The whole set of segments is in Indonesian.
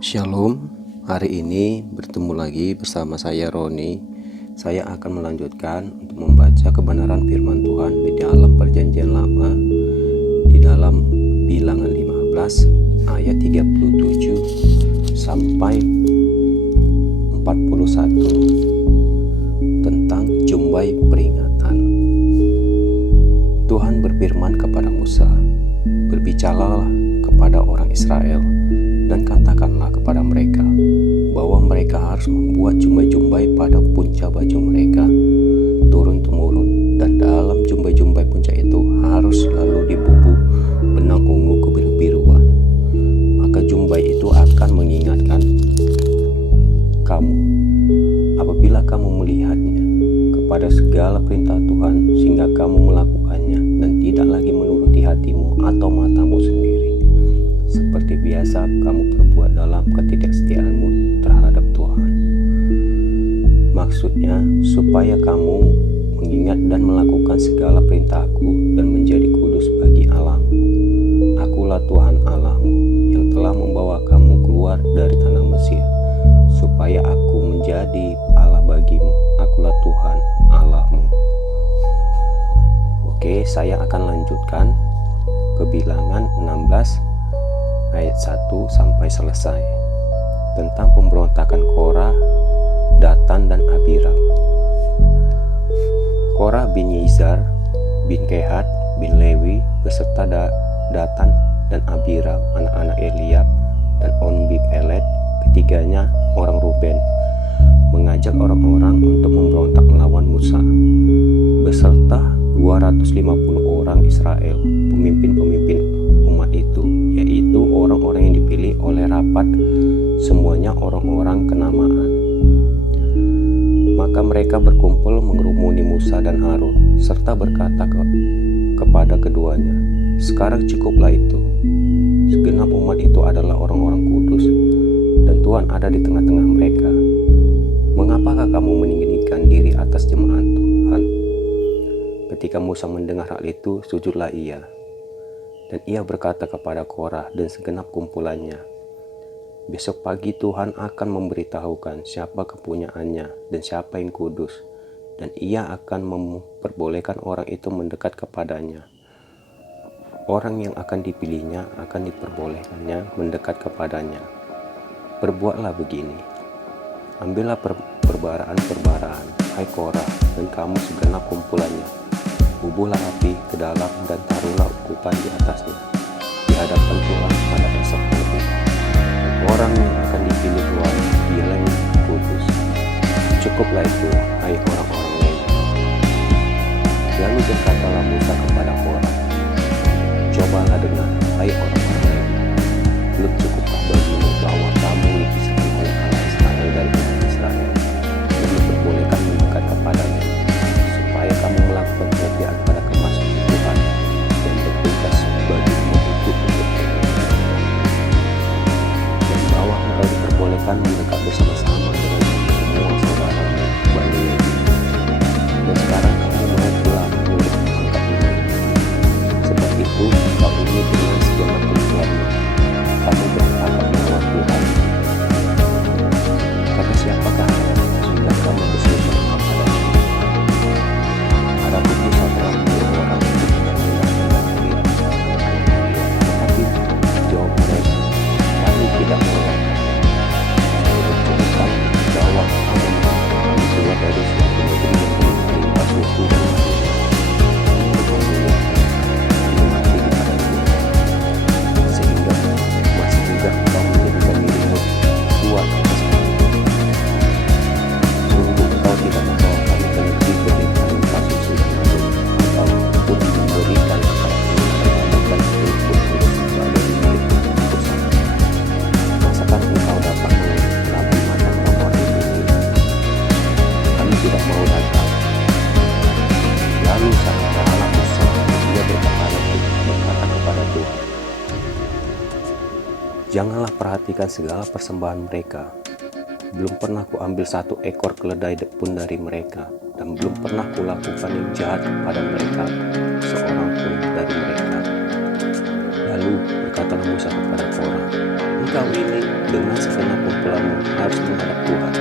Shalom, hari ini bertemu lagi bersama saya Roni. Saya akan melanjutkan untuk membaca kebenaran firman Tuhan di dalam perjanjian lama, di dalam Bilangan 15 ayat 37 sampai 41 tentang jumbai peringatan. Tuhan berfirman kepada Musa, "Berbicaralah kepada orang Israel dan katakanlah kepada mereka bahwa mereka harus membuat jumbai-jumbai pada punca baju mereka turun-temurun, dan dalam jumbai-jumbai punca itu harus selalu dibubuh benang ungu kebiru-biruan. Maka jumbai itu akan mengingatkan kamu apabila kamu melihatnya kepada segala perintah Tuhan, sehingga kamu melakukannya dan tidak lagi menuruti hatimu atau matamu sendiri, seperti biasa kamu perbuat dalam ketidaksetiaanmu terhadap Tuhan." Maksudnya, supaya kamu mengingat dan melakukan segala perintahku dan menjadi kudus bagi Allahmu. Akulah Tuhan Allahmu yang telah membawa kamu keluar dari tanah Mesir, supaya aku menjadi Allah bagimu. Akulah Tuhan Allahmu. Oke, saya akan lanjutkan ke Bilangan 16 ayat 1 sampai selesai, tentang pemberontakan Korah, Datan, dan Abiram. Korah bin Yizar bin Kehat bin Lewi beserta Datan dan Abiram, anak-anak Eliab dan Onbi Pelet, ketiganya orang Ruben, mengajak orang-orang untuk memberontak melawan Musa beserta 250 orang Israel, pemimpin-pemimpin umat itu, yaitu orang-orang yang dipilih oleh rapat, semuanya orang-orang kenamaan. Maka mereka berkumpul mengerumuni Musa dan Harun, serta berkata kepada keduanya, "Sekarang cukuplah itu. Segenap umat itu adalah orang-orang kudus, dan Tuhan ada di tengah-tengah mereka. Mengapakah kamu meninggikan diri atas jemaat Tuhan?" Ketika Musa mendengar hal itu, sujudlah ia. Dan ia berkata kepada Korah dan segenap kumpulannya, "Besok pagi Tuhan akan memberitahukan siapa kepunyaannya dan siapa yang kudus, dan ia akan memperbolehkan orang itu mendekat kepadanya. Orang yang akan dipilihnya akan diperbolehkannya mendekat kepadanya. Perbuatlah begini. Ambillah perbaraan-perbaraan, hai Korah, dan kamu segenap kumpulannya. Bubuhlah api ke dalam dan taruhlah ukupan di atasnya di hadapan Tuhan pada esok hari. Orang yang akan dipilih Tuhan, dialah yang kudus. Cukuplah itu, hai orang-orang Lewi." Lalu berkatalah Musa kepada Korah, "Cobalah dengar, hai orang-orang Lewi. Belum cukupkah bagimu bahwa kamu dipisahkan oleh Allah Israel dari umat Israel dan diperbolehkan mendekat kepadanya, supaya kamu melakukan pengertian pada kemasukan Tuhan dan bertugas bagi umat itu untuk dan bahwa engkau diperbolehkan mendekat bersama-sama dengan semua saudaramu Bani Lewi. Dan sekarang kamu mau pulang menurut angkat ini. Seperti itu engkau ini dengan segenap kumpulanmu. Kamu berangkat melawan Tuhan. Kata siapakah sehingga kamu berselisih kepadanya? Adapun Musa telah menyuruh orang untuk meninggalkan Abiram, tetapi jawab mereka, "Kami tidak mau datang. Cukupkan bahwa kamu keluar dari suatu negeri yang penuh melimpah susu dan madu, untuk membunuh dan mati di padang gurun, sehingga masih juga engkau menjadikan dirimu kuat atas kami. Sungguh engkau tidak membawa kami ke negeri berlimpah susu dan madu, ataupun memberikan kepada kami perbankan untuk sebagai milik utusan. Masakan engkau dapat mengelabui mata orang-orang ini? Kami tidak mau datang." Lalu saharalah Musa, ia berkata kepada Tuhan, "Janganlah perhatikan segala persembahan mereka. Belum pernah kuambil satu ekor keledai pun dari mereka, dan belum pernah kulakukan yang jahat kepada mereka, seorang pun dari mereka." Lalu berkatalah Musa kepada Korah, engkau ini dengan segenap kumpulanmu harus menghadap Tuhan,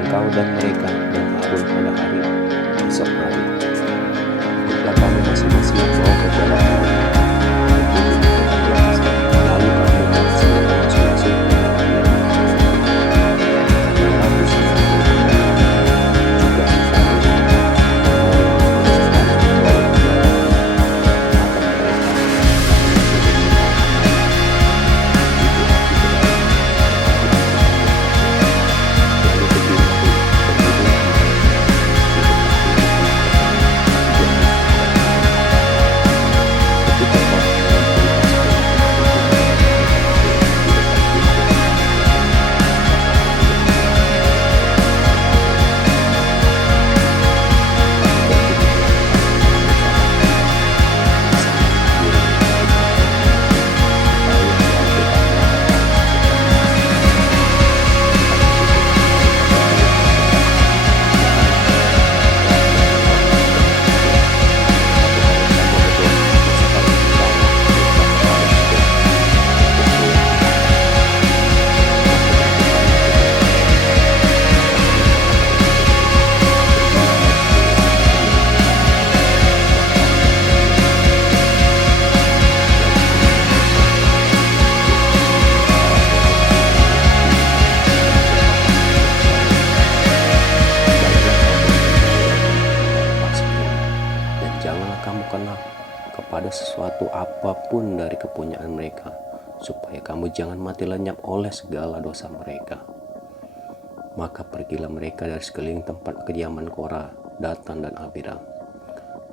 engkau dan mereka dan Harun pada hari esok hari. Ikutlah kamu masing-masing membawa ke jalan lalu kamu masing-masing masing-masing kepada sesuatu apapun dari kepunyaan mereka, supaya kamu jangan mati lenyap oleh segala dosa mereka. Maka pergilah mereka dari sekeliling tempat kediaman Korah, Datan dan Abiram.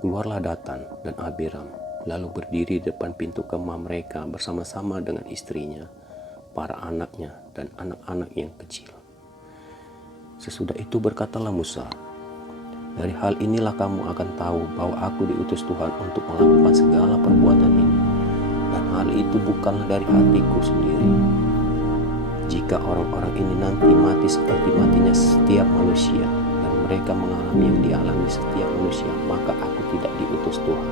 Keluarlah Datan dan Abiram, lalu berdiri di depan pintu kemah mereka bersama-sama dengan istrinya, para anaknya dan anak-anak yang kecil. Sesudah itu berkatalah Musa, dari hal inilah kamu akan tahu bahwa aku diutus Tuhan untuk melakukan segala perbuatan ini. Dan hal itu bukanlah dari hatiku sendiri. Jika orang-orang ini nanti mati seperti matinya setiap manusia, dan mereka mengalami yang dialami setiap manusia, maka aku tidak diutus Tuhan.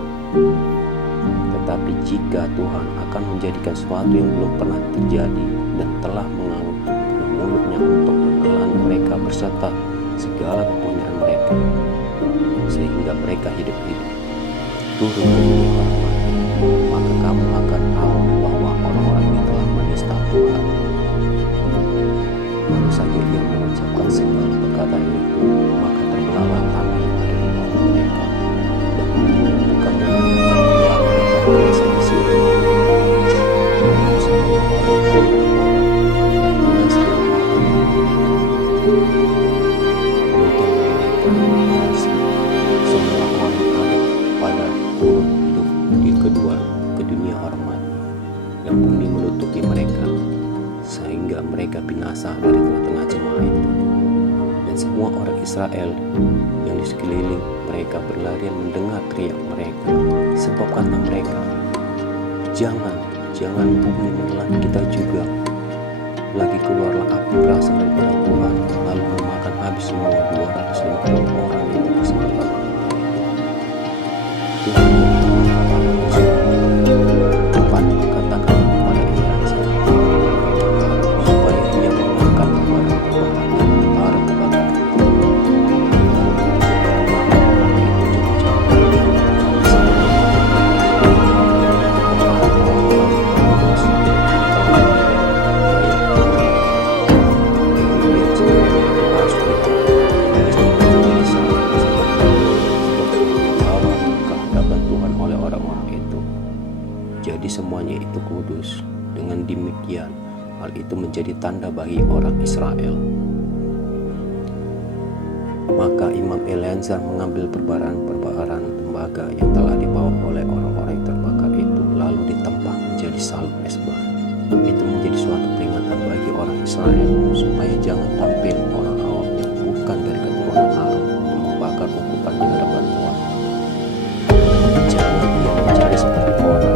Tetapi jika Tuhan akan menjadikan sesuatu yang belum pernah terjadi dan telah mengalungkan mulutnya untuk menelan mereka berserta segala kepunyaan mereka, sehingga mereka hidup-hidup turun ke dunia orang mati, maka kamu akan tahu bahwa orang-orang ini telah menista Tuhan. Baru saja ia mengucapkan segala perkataan itu, maka terbelahlah tanah yang ada di bawah mereka, dan membuka telah mereka berasa di sini. Semua orang ada pada turun hidup di kedua ke dunia orang mati, yang bumi menutupi mereka, sehingga mereka binasa dari tengah-tengah jemaah itu. Dan semua orang Israel yang di sekeliling mereka berlarian mendengar teriak mereka, sebab kata mereka, jangan bumi menelan kita juga. Lagi keluarlah api berasal daripada Tuhan, lalu memakan habis semua 250 orang yang bersembunyi. Tuhan katakan kepada Eliezer supaya ia mengangkat perbaran yang mengarah ke barat. Jadi semuanya itu kudus. Dengan demikian, hal itu menjadi tanda bagi orang Israel. Maka Imam Eliezer mengambil perbaran-perbaran tembaga yang telah dibawa oleh orang-orang yang terbakar itu, lalu ditempah menjadi salib mesbah. Itu menjadi suatu peringatan bagi orang Israel, supaya jangan tampil orang awam yang bukan dari keturunan Harun untuk membakar ukupan di hadapan Tuhan. Jangan ia menjadi seperti orang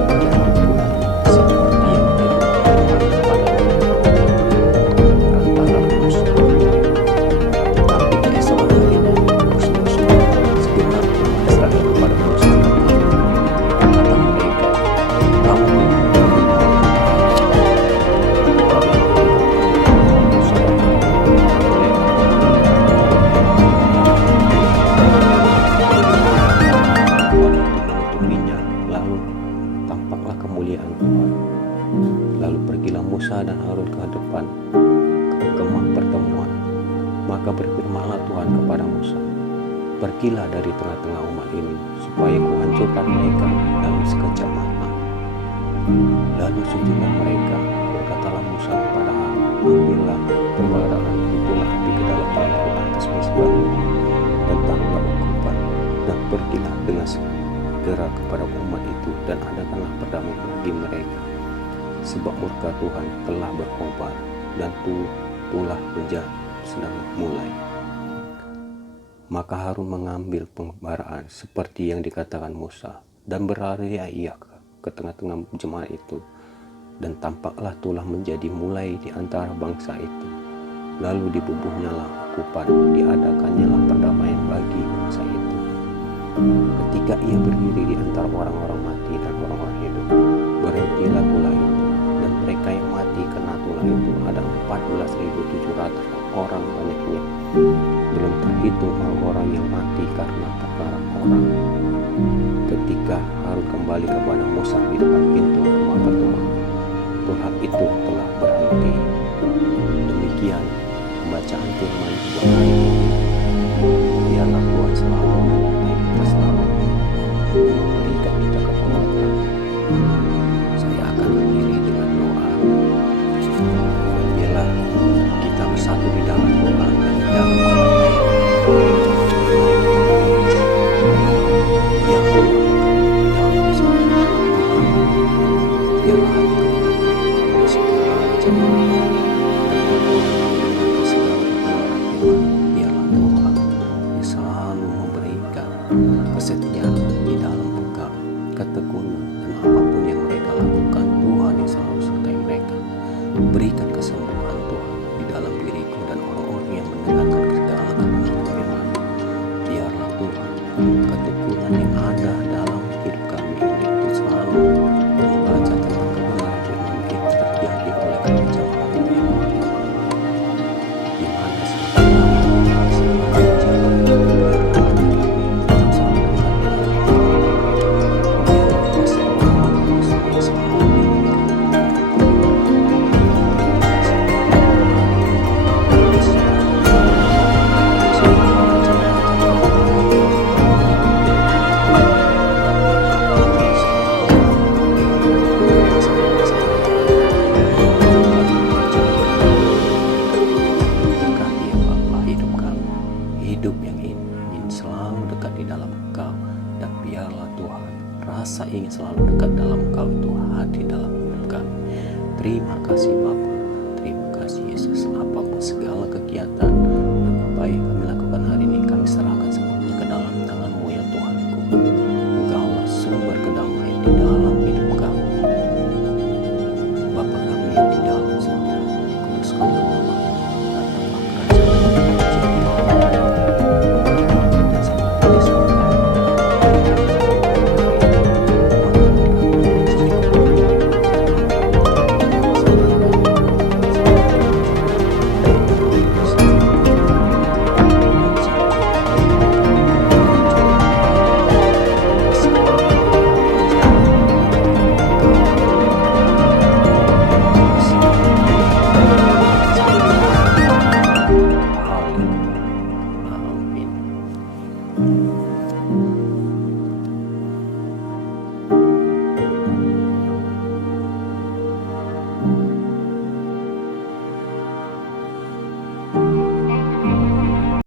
Harun ke depan ke kemah pertemuan. Maka berfirmanlah Tuhan kepada Musa, "Pergilah dari tengah-tengah umat ini, supaya kuhancurkan mereka dalam sekejap mata." Lalu sujudlah mereka. Berkatalah Musa kepada Harun, "Ambillah pembaraan, pikulah api ke dalam tungku atas mezbah dan tangkap ukupan, dan pergilah dengan segera kepada umat itu, dan adakanlah perdamaian bagi mereka. Sebab murka Tuhan telah berkobar, dan tulah menjadi sedang mulai." Maka Harun mengambil pembaraan seperti yang dikatakan Musa, dan berlari ia ke tengah-tengah jemaat itu, dan tampaklah tulah menjadi mulai di antara bangsa itu. Lalu dibubuhnyalah ukupan, diadakannya perdamaian bagi bangsa itu. Ketika ia berdiri di antara orang-orang mati dan orang-orang hidup, berhentilah tulah itu, dan mereka yang mati kena tulah itu ada 14.700 orang banyaknya, belum terhitung orang yang mati karena perkara orang. Ketika Harun kembali kepada Musa di depan pintu kemah pertemuan, tulah itu telah berhenti. Demikian pembacaan firman buat hari ini. Biarlah Tuhan selalu menyertai kita selamanya, memberikan kita kekuatan. Saya akan akhiri dengan doa. Dan biarlah kita bersatu di dalam doa dan di dalam kepercayaan. Yang Allah di dalam Tuhan, biarlah hati kami segala macam biarlah Tuhan yang selalu memberikan kesetiaan di dalam Engkau, ketekunan, dan apapun yang mereka lakukan, Tuhan yang selalu sertai mereka. Berikan kesembuhan